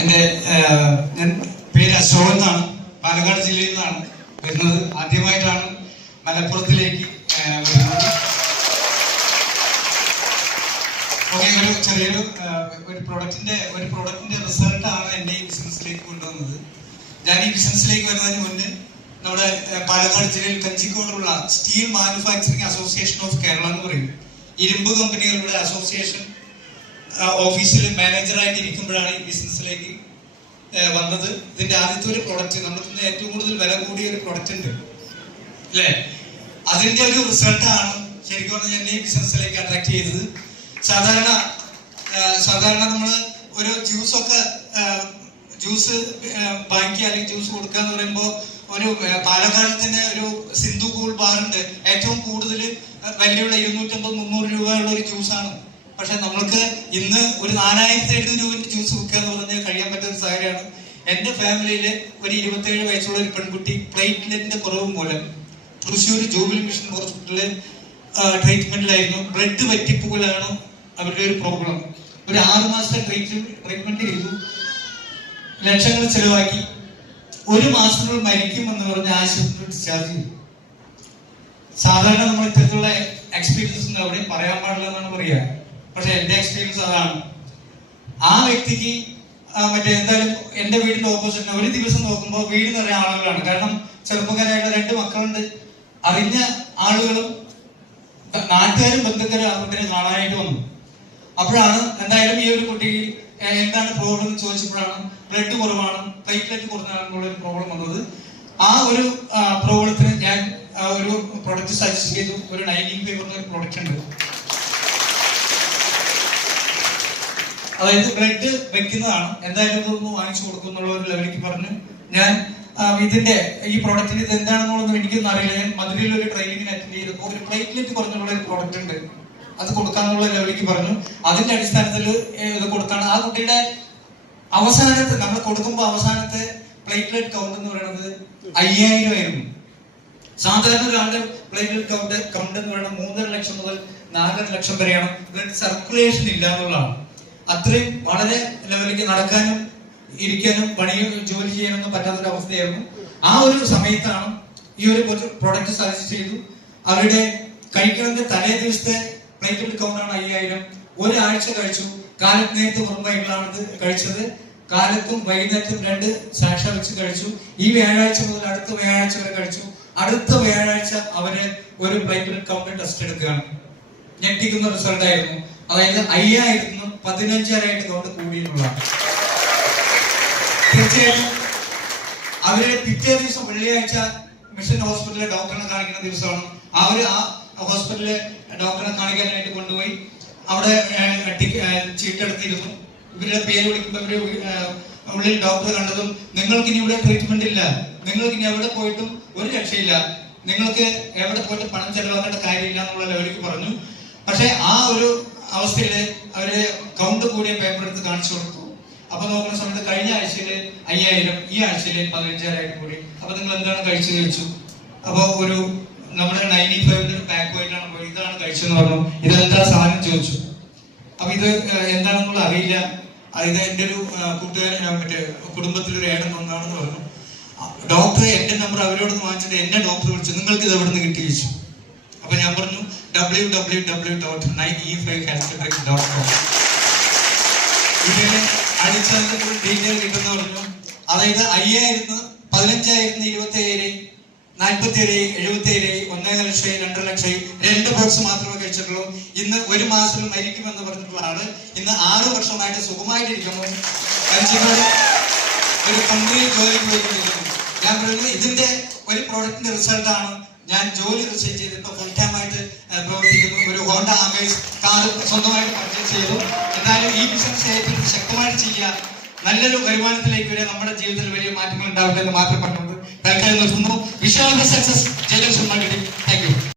എൻ്റെ ഞാൻ പേര് അശോകൻ എന്നാണ്, പാലക്കാട് ജില്ലയിൽ നിന്നാണ് വരുന്നത്. ആദ്യമായിട്ടാണ് മലപ്പുറത്തിലേക്ക് വരുന്നത്. ഓക്കെ, ഒരു ചെറിയൊരു പ്രൊഡക്റ്റിന്റെ റിസൾട്ടാണ് എന്നെ ഈ ബിസിനസ്സിലേക്ക് കൊണ്ടുവന്നത്. ഞാൻ ഈ ബിസിനസ്സിലേക്ക് വരുന്നതിന് മുന്നേ നമ്മുടെ പാലക്കാട് ജില്ലയിൽ കഞ്ചിക്കോടുള്ള steel manufacturing association of Kerala എന്ന് പറയും, ഇരുമ്പ് കമ്പനികളുടെ അസോസിയേഷൻ ഓഫീസിൽ മാനേജറായിട്ട് ഇരിക്കുമ്പോഴാണ് ഈ ബിസിനസ്സിലേക്ക് വന്നത്. ഇതിന്റെ ആദ്യത്തെ ഒരു പ്രൊഡക്റ്റ്, നമ്മുടെ ഏറ്റവും കൂടുതൽ വില കൂടിയ ഒരു പ്രൊഡക്റ്റ് ഉണ്ട് അല്ലേ, അതിന്റെ ഒരു റിസൾട്ടാണ് ശരിക്കും പറഞ്ഞാൽ എന്നെ ഈ ബിസിനസ്സിലേക്ക് അട്രാക്ട് ചെയ്തത്. സാധാരണ നമ്മൾ ഒരു ജ്യൂസ് ബാക്കി അല്ലെങ്കിൽ ജ്യൂസ് കൊടുക്കുക എന്ന് പറയുമ്പോൾ ഒരു പാലക്കാട് തന്നെ ഒരു സിന്ധു കൂൾ ബാറുണ്ട്, ഏറ്റവും കൂടുതൽ വിലയുള്ള 250-300 രൂപയുള്ള ഒരു ജ്യൂസാണ്. പക്ഷെ നമ്മൾക്ക് ഇന്ന് ഒരു 4700 രൂപന്റെ ജ്യൂസ് വിൽക്കുക എന്ന് പറഞ്ഞാൽ കഴിയാൻ പറ്റുന്ന സാഹചര്യമാണ്. എന്റെ ഫാമിലിയില് ഒരു 27 വയസ്സുള്ള ഒരു പെൺകുട്ടി പ്ലേറ്റ്ലെറ്റിന്റെ കുറവ് മൂലം തൃശ്ശൂർ ജൂബിലി മിഷൻ ഹോസ്പിറ്റലിൽ ട്രീറ്റ്മെന്റിലായിരുന്നു. ബ്ലഡ് വെറ്റിപ്പുകളാണ് അവരുടെ ഒരു പ്രോബ്ലം. ഒരു 6 മാസത്തെ ട്രീറ്റ്മെന്റ് ചെയ്തു, ലക്ഷങ്ങൾ ചെലവാക്കി. 1 മാസത്തിനുള്ളിൽ മരിക്കുമെന്ന് പറഞ്ഞ് ആശുപത്രി ഡിസ്ചാർജ് ചെയ്തു. സാധാരണ നമ്മൾ ഇത്തരത്തിലുള്ള എക്സ്പീരിയൻസ് അവിടെ പറയാൻ പാടില്ല എന്നാണ് പറയുക, പക്ഷെ എന്റെ എക്സ്പീരിയൻസ് അതാണ്. ആ വ്യക്തിക്ക് എന്തായാലും എന്റെ വീടിന്റെ ഓപ്പോസിറ്റ് ഒരു ദിവസം നോക്കുമ്പോൾ വീട് നിറയെ ആളുകളാണ്. കാരണം ചെറുപ്പക്കാരായിട്ട് 2 മക്കളുണ്ട്. അറിഞ്ഞ ആളുകളും നാട്ടുകാരും ബന്ധുക്കാരും അവരെ കാണാനായിട്ട് വന്നു. അപ്പോഴാണ് എന്തായാലും ഈ ഒരു കുട്ടി എന്താണ് പ്രോബ്ലം എന്ന് ചോദിച്ചപ്പോഴാണ് ബ്ലഡ് കുറവാണ്, പ്ലേറ്റ്ലെറ്റ് കുറഞ്ഞാണെന്നുള്ള ഒരു പ്രോബ്ലം വന്നത്. ആ ഒരു പ്രോബ്ലത്തിന് ഞാൻ ഒരു പ്രൊഡക്റ്റ് സജസ്റ്റ് ചെയ്തു. ഒരു 90 ഫൈബർ ഒരു പ്രൊഡക്റ്റ് ഉണ്ട്, അതായത് ബ്ലഡ് വെക്കുന്നതാണ്. എന്തായാലും ഇതൊന്ന് വാങ്ങിച്ചു കൊടുക്കും എന്നുള്ള ഒരു ലെവലിലേക്ക് പറഞ്ഞു. ഞാൻ ഇതിന്റെ ഈ പ്രോഡക്റ്റിന് ഇത് എന്താണെന്നുള്ളതൊന്നും എനിക്കൊന്നും അറിയില്ല. ഞാൻ മധുരയിൽ ഒരു ട്രെയിനിങ്ങിന് അറ്റൻഡ് ചെയ്തപ്പോൾ ഒരു പ്ലേറ്റ്ലെറ്റ് കുറഞ്ഞുള്ള ഒരു പ്രോഡക്റ്റ് ഉണ്ട്, അത് കൊടുക്കാന്നുള്ള ലെവലിലേക്ക് പറഞ്ഞു. അതിന്റെ അടിസ്ഥാനത്തിൽ ഇത് കൊടുത്താണ്. ആ കുട്ടിയുടെ അവസാനത്തെ നമ്മൾ കൊടുക്കുമ്പോൾ അവസാനത്തെ പ്ലേറ്റ്ലെറ്റ് കൗണ്ട് എന്ന് പറയുന്നത് 5000 ആയിരുന്നു. സാധാരണ ഒരാളുടെ പ്ലേറ്റ്ലെറ്റ് കൗണ്ട് എന്ന് പറയുന്നത് 3.5 ലക്ഷം മുതൽ 4.5 ലക്ഷം വരെയാണ്. ബ്ലഡ് സർക്കുലേഷൻ ഇല്ല എന്നുള്ളതാണ്. അത്രയും വളരെ ലെവലിലേക്ക് നടക്കാനും ഇരിക്കാനും പണിയും ജോലി ചെയ്യാനൊന്നും പറ്റാത്തൊരു അവസ്ഥയായിരുന്നു. ആ ഒരു സമയത്താണ് ഈ ഒരു പ്രൊഡക്റ്റ് സജസ്റ്റ് ചെയ്തു. അവരുടെ കഴിക്കുന്നതിന്റെ തലേ ദിവസത്തെ പ്ലേറ്റ്ലെറ്റ് കൗണ്ടാണ് 5000. ഒരാഴ്ച കഴിച്ചു. കാലത്ത് നേരത്തെ മുമ്പൈകളാണ് ഇത് കഴിച്ചത്. കാലത്തും വൈകുന്നേരത്തും 2 സാക്ഷ വെച്ച് കഴിച്ചു. ഈ വ്യാഴാഴ്ച മുതൽ അടുത്ത വ്യാഴാഴ്ച വരെ കഴിച്ചു. അടുത്ത വ്യാഴാഴ്ച അവര് ഒരു പ്ലേറ്റ്ലെറ്റ് കൗണ്ട് ടെസ്റ്റ് എടുക്കുകയാണ്. ഞെട്ടിക്കുന്ന റിസൾട്ട് ആയിരുന്നു. അതായത് 5000 15,000 കൗണ്ട് കൂടിയെന്നുള്ളതാണ്. തീർച്ചയായിട്ടും അവര് പിറ്റേ ദിവസം വെള്ളിയാഴ്ച മിഷൻ ഹോസ്പിറ്റലിലെ ഡോക്ടറിനെ കാണിക്കുന്ന ദിവസമാണ്. അവര് ആ ഹോസ്പിറ്റലിലെ ഡോക്ടറെ കാണിക്കാനായിട്ട് കൊണ്ടുപോയി. അവിടെ ചീട്ടെടുത്തിരുന്നു. ഇവരുടെ പേര് വിളിക്കുമ്പോൾ ഇവര് ഉള്ളിൽ ഡോക്ടറെ കണ്ടതും നിങ്ങൾക്ക് ഇനി ഇവിടെ ട്രീറ്റ്മെന്റ് ഇല്ല, നിങ്ങൾക്ക് ഇനി എവിടെ പോയിട്ടും ഒരു രക്ഷയില്ല, നിങ്ങൾക്ക് എവിടെ പോയിട്ട് പണം ചെലവാക്കേണ്ട കാര്യമില്ല എന്നുള്ള ലെവലിലേക്ക് പറഞ്ഞു. പക്ഷെ ആ ഒരു അവസ്ഥയില് അവര് കൗണ്ട് കൂടിയ പേപ്പർ എടുത്ത് കാണിച്ചു കൊടുത്തു. അപ്പൊ നോക്കുന്ന സമയത്ത് കഴിഞ്ഞ ആഴ്ചയില് 5000, ഈ ആഴ്ചയില് 15,000 കൂടി. അപ്പൊ നിങ്ങൾ എന്താണ് കഴിച്ചു. അപ്പൊ ഒരു നമ്മുടെ 95 പാക്കുമായിട്ടാണ് പോയി. ഇതാണ് കഴിച്ചെന്ന് പറഞ്ഞു. ഇതെന്താ സാധനം ചോദിച്ചു. അപ്പൊ ഇത് എന്താണെന്നുള്ള അറിയില്ല. ഇത് എന്റെ ഒരു കൂട്ടുകാരൻ മറ്റേ കുടുംബത്തിലൊരു ഏടൻ ഒന്നാണെന്ന് പറഞ്ഞു. ഡോക്ടറെ എന്റെ നമ്പർ അവരോടൊന്ന് വാങ്ങിച്ചിട്ട് എന്നെ ഡോക്ടർ വിളിച്ചു, നിങ്ങൾക്ക് ഇത് എവിടെ നിന്ന് കിട്ടി ചോദിച്ചു. അപ്പൊ ഞാൻ പറഞ്ഞു www.9e5healthcare.com. ഇതിന് അടിച്ചതിന്റെ ഫുൾ ഡീറ്റെയിൽ കിട്ടുന്ന പറഞ്ഞു. അതായത് 5000, 15,000, 27,000, 47,000, 77,000, 1.5 ലക്ഷം, 2 ലക്ഷം, 2 ബോക്സ് മാത്രമേ കഴിച്ചിട്ടുള്ളൂ. ഇന്ന് 1 മാസത്തിൽ മരിക്കുമെന്ന് പറഞ്ഞിട്ടുള്ള ആള് ഇന്ന് 6 വർഷമായിട്ട് സുഖമായിട്ടിരിക്കുന്നു. ഒരു കമ്പനിയിൽ ജോലിക്ക് പോയിക്കൊണ്ടിരിക്കുന്നു. ഞാൻ പറയുന്നത് ഇതിന്റെ ഒരു പ്രോഡക്റ്റിന്റെ റിസൾട്ടാണ്. ഞാൻ ജോലി റിസൈൻ ചെയ്ത് ഇപ്പൊ ഫുൾ ടൈം ആയിട്ട് പ്രവർത്തിക്കുന്നു. ഒരു ഹോണ്ട അമേസ് കാർ സ്വന്തമായിട്ട് പർച്ചേസ് ചെയ്തു. എന്നാലും ഈ ബിസിനസ് ഏറ്റെടുത്ത് ശക്തമായിട്ട് ചെയ്യുക, നല്ലൊരു വരുമാനത്തിലേക്ക് വരെ നമ്മുടെ ജീവിതത്തിൽ വലിയ മാറ്റങ്ങൾ ഉണ്ടാവില്ല എന്ന് മാത്രം പറഞ്ഞുകൊണ്ട് തൽക്കാലം നിർത്തുന്നു. വിശാല success general marketing. Thank you.